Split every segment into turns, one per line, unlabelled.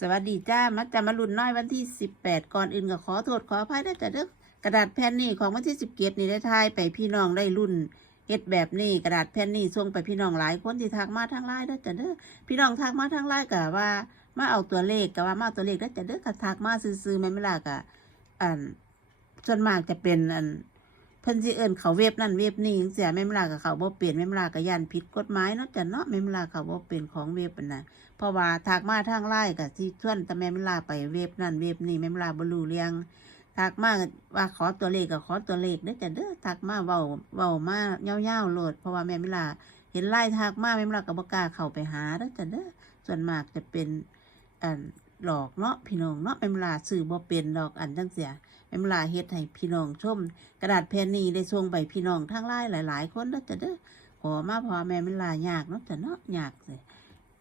สวัสดีจ้ามาจะมาลุ่นน้อยวันที่สิบแปดก่อนอื่นก็ขอโทษขออภัยด้วยจ้ะเด้อกระดาษแผ่นนี้ของวันที่สิบเกตนี่ได้ทายไปพี่น้องได้รุ่นเฮ็ดแบบนี้กระดาษแผ่นนี้ส่งไปพี่น้องหลายคนที่ทักมาทางไลน์ด้วยจ้ะเด้อพี่น้องทักมาทางไลน์กะว่ามาเอาตัวเลขกะว่ามาตัวเลขด้วยจ้ะเด้อกะทักมาซื้อๆแม่ไม่ล่ะกะอันส่วนมากจะเป็นอัน พิ่นสิเอิ้นเขาเว็บนั่นเว็บนี้จังซี่แม่มล่ะกะเขาบ่เป็นแม่นไม่ล่ะกะย่านผิดกฎหมายเนาะจ้ะเนาะแม่มล่ะเขาบ่เป็นของเว็บน่ะเพราะว่าทักมาทางไลน์กับที่ชวนแต่แม่เวลาไปเว็บนั่นเว็บนี่แม่เวลาบรูเรียงทักมาว่าขอตัวเลขก็ขอตัวเลขเด้อจ้ะเด้อทักมาเว้าเว้ามาเย้าๆโลดเพราะว่าแม่เวลาเห็นไล่ทักมาแม่เวลาก็บ่กล้าเข้าไปหาเด้อจ้ะเด้อส่วนมากจะเป็นอัน หลอกเนาะพี่น้องเนาะแม่เวลาซื้อบ่เป็นดอกอันจังเสียแม่เวลาเฮ็ดให้พี่น้องชม กระดาษแผ่นนี้ได้ส่งไปพี่น้องทางไลน์หลาย ๆ คนเด้อจ้ะเด้อขอมาเพอแม่เวลายากเนาะจ้ะเนาะยากเลย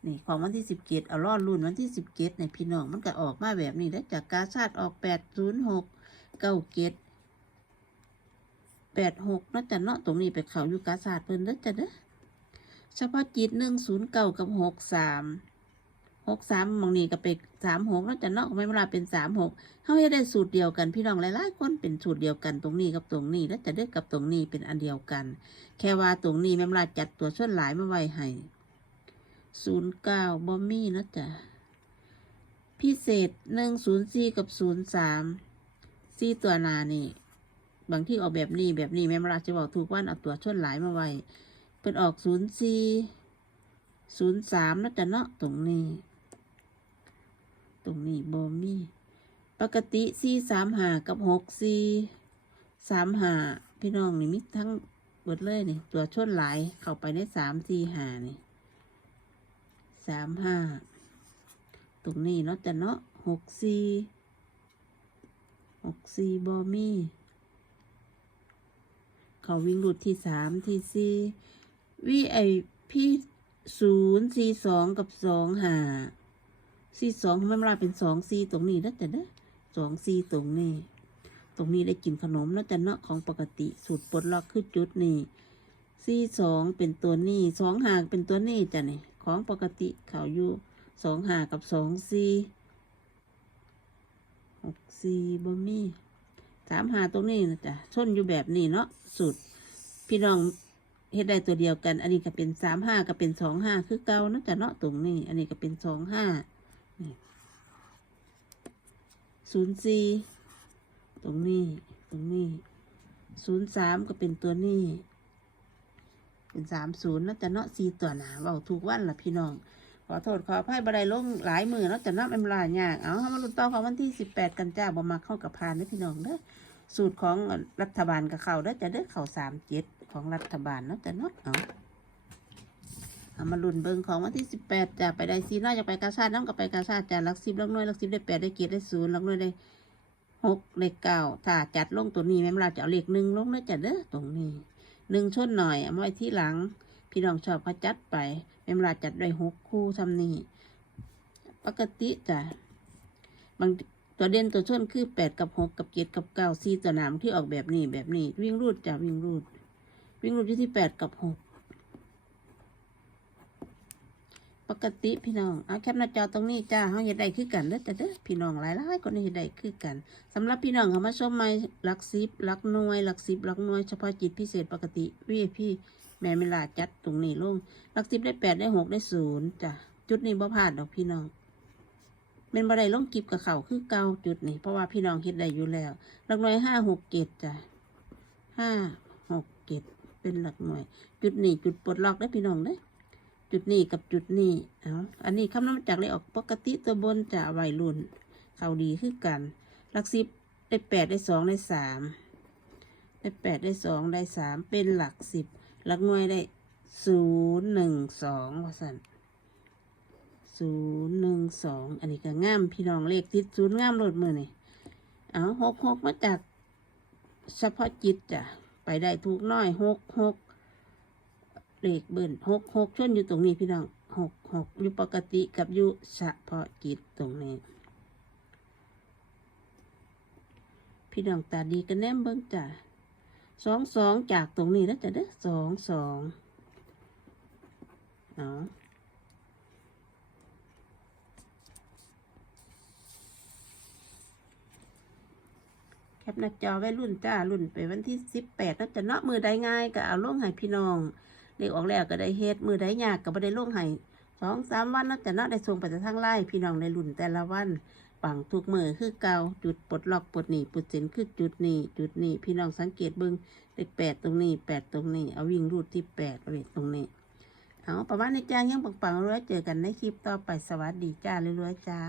นี่ของวันที่สิบเจ็ดเอารอดรุ่นวันที่สิบเจ็ดในพี่น้องมันก็ออกมาแบบนี้ได้จากกาชาติออกแปดศูนย์หกเก้าเจ็ดแปดหกเนั่นจะเนาะตรงนี้ไปเขาอยู่กาชาติเพิ่นเด้อจ้ะเด้อเฉพาะจิตหนึ่งศูนย์เก้ากับหกสาม หกสามมองนี่ก็ไปสามหกนั่นจะเนาะไม่เวลาเป็นสามหกเขาให้ได้สูตรเดียวกันพี่น้องหลายๆคนเป็นสูตรเดียวกันตรงนี้กับตรงนี้ แล้วจะเด้กับตรงนี้เป็นอันเดียวกัน แค่ว่าตรงนี้แม่เวลาจัดตัวช่วนหลายมาไว้ให้ศูนย์เก้าบอมมี่นะจ๊ะพิเศษหนึ่งศูนย์สี่กับศูนย์สามสี่ตัวหนานี่บางที่ออกแบบนี้แบบนี้แม่มาราจะบอกถูกวันเอาตัวชนหลายมาไว้เป็นออกศูนย์สี่ศูนย์สามนะจ๊ะเนาะตรงนี้ ตรงนี้บอมมี่ปกติสี่สามหากับหกสี่สามหาพี่น้องนี่มิทั้งเบิดเลยนี่ตัวชนหลายเข้าไปในสามสี่หานี่สามห้าตรงนี้เนาะแต่เนาะหกสี่หกสี่บอมี่ เขาวิ่งหลุดที่สามที่สี่วีไอพี่ศูนย์สี่สองกับสองหา สี่สองมันมาเป็นสองสี่ตรงนี้แล้วแต่เด้อสองสี่ตรงนี้ ตรงนี้ได้กินขนมแล้วแต่เนาะของปกติสูตรปลดล็อกคือจุดนี่สี่สองเป็นตัวนี้สองหางเป็นตัวนี้จ้ะนี่ของปกติเขาอยู่สองหากับสองสี่หกสี่บ่มีสามหาตรงนี้นะจ๊ะชนอยู่แบบนี้เนาะสุดพี่น้องเฮ็ดได้ตัวเดียวกัน อันนี้ก็เป็นสามห้าก็เป็นสองห้าคือเก่านะจ๊ะเนาะตรงนี้ อันนี้ก็เป็นสองห้า ศูนย์สี่ตรงนี้ ตรงนี้ศูนย์สามก็เป็นตัวนี้ เป็นสามศูนย์นะจ๊ะเนาะสี่ตัวหนาเบาถูกวันละพี่น้อง ขอโทษขออภัยบดายลงหลายมือเนาะแต่นับเป็นเวลายากเอาเฮามาลุ้นต่อของวันที่สิบแปดกันจ้าบ่มาเข้ากับพานเด้อพี่น้องเด้อสูตรของรัฐบาลกับเขาเด้อจะเด้อเข่าสามเจ็ดของรัฐบาลเนาะแต่เนาะเอา เอามาลุ้นเบิงของวันที่สิบแปดจ้าไปได้ซีน้อยจะไปกาชาดน้องกับไปกาชาดจ้าลักสิบลักน้อยลักสิบได้แปดได้เกียรติได้ศูนย์ลักน้อยได้หกเลขเก้าถ้าจัดลงตัวนี้แม่เวลาจะเอาเลขหนึ่งลงเด้อจ้ะเด้อตรงนี้หนึ่งชนหน่อยเอาไว้ที่หลัง พี่น้องชอบก็จัดไปแม่เวลาจัดได้หกคู่ทำนี่ปกติจ้ะบางตัวเด่นตัวชนคือแปดกับหกกับเจ็ดกับเก้าสี่ตัวหนามที่ออกแบบนี้แบบนี้วิ่งรูดจ้ะวิ่งรูด วิ่งรูดอยู่ที่แปดกับหก ปกติพี่น้อง เอาแคปหน้าจอตรงนี้จ้าเขาเห็นได้คือกันเด้อแต่เด้อพี่น้องหลายหลายคนนี่เห็นได้คือกันสำหรับพี่น้องเขามาชมใหม่หลักสิบหลักหน่วยหลักสิบหลักหน่วยเฉพาะจิตพิเศษปกติวีพี่แม่เวลาจัดตรงนี้ลงหลักสิบได้แปดได้หกได้ศูนย์จ้ะจุดนี้บ่พลาดดอกพี่น้องเป็นบันไดลงกิบกับเขาคือเก่าจุดนี้เพราะว่าพี่น้องคิดได้อยู่แล้ว หลักหน่วยห้าหกเกตจ้ะห้าหกเกตเป็นหลักหน่วย จุดนี้จุดปลดล็อกได้พี่น้องเด้อ จุดนี้กับจุดนี้เอาอันนี้คำนวณจากเลยออกปกติตัวบนจะไวยรุ่น เขาดีคือกันหลักสิบได้แปดได้สองได้สามได้แปดได้สองได้สามเป็นหลักสิบหลักหน่วยได้ศูนย์หนึ่งสองว่าสันศูนย์หนึ่งสองอันนี้ก็ง่ามพี่น้องเลขติดศูนย์ง่ามโลดมือนี่เอาหกหกมาจากเฉพาะจิตจ้ะไปได้ถูกน้อยหกหก เลขเบิ้นหกหกชนอยู่ตรงนี้พี่น้องหกหกอยู่ปกติกับอยู่เฉพาะกิจตรงนี้ พี่น้องตาดีกันแนมเบิ้งจ้ะสองสองจากตรงนี้แล้วจะเด้อสองสองเนาะแคปหน้าจอไว้รุ่นจ้ารุ่นไปวันที่สิบแปดน่าจะเนาะมือได้ง่ายก็เอาล่วงหายพี่น้อง เลขออกแล้วก็ได้เฮ็ดมือได้ยากก็บ่ได้ลงให้สองสามวันนับจะเนาได้ส่งไปแต่ทางไล่พี่น้องในรุ่นแต่ละวันปังทุกมือคือเกาจุดปลดล็อกปลดหนีปลดสินคือจุดนี้จุดนี้พี่น้องสังเกตเบิ่งเลขแปดตรงนี้แปดตรงนี้เอาวิ่งรูดที่แปดเอาเลขตรงนี้เอาประมาณนี้จ้ายังปังๆรวยเจอกันในคลิปต่อไปสวัสดีจ้ารวยๆจ้า